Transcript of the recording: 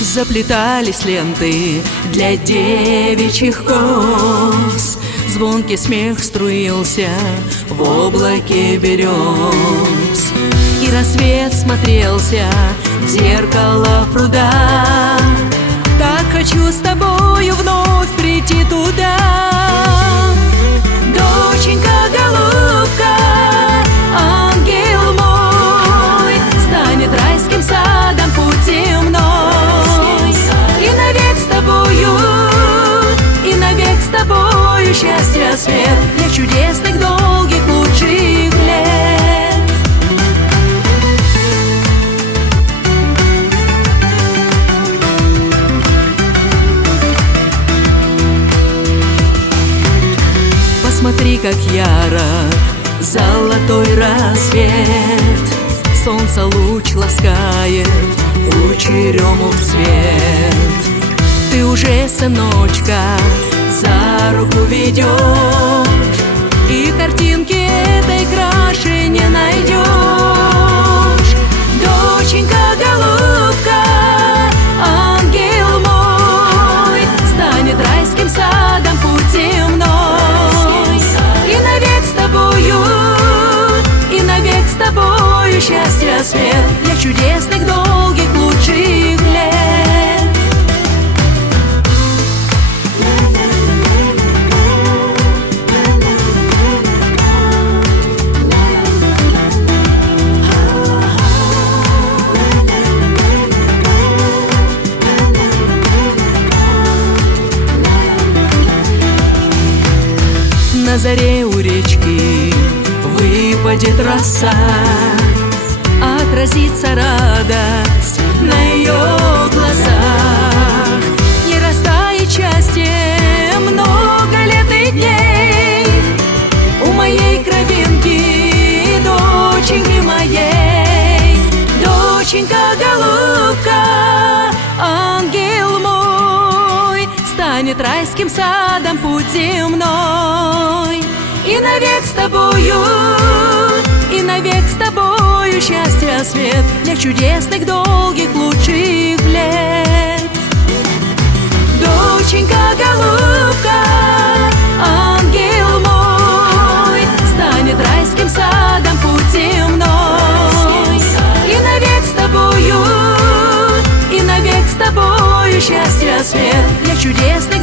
Заплетались ленты для девичьих кос, звонкий смех струился в облаке берез, и рассвет смотрелся в зеркало пруда. Так хочу с тобою вновь прийти туда. Доченька, голубка, ангел мой, станет райским садом путь земной, и навек с тобою, и навек с тобою счастья свет для чудесных, долгих, лучших лет. Посмотри, как ярок золотой рассвет, солнце луч ласкает кучерему в цвет. Ты уже, сыночка, за руку ведешь, и картинки этой краше не найдешь. Доченька, голубка, ангел мой, станет райским садом путь земной, и навек с тобою, и навек с тобою счастья свет для чудесных, долгих, лучших лет. На заре у речки выпадет роса, отразится радость на ее глазах, не растает счастье много лет и дней у моей кровинки, доченьки моей. Доченька, голубка, ангел мой, станет райским садом путь земной, и навек с тобою, и навек с тобою счастья свет для чудесных, долгих, лучших лет. Доченька, голубка, ангел мой, станет райским садом путь земной, и навек с тобою, и навек с тобою счастья свет для чудесных,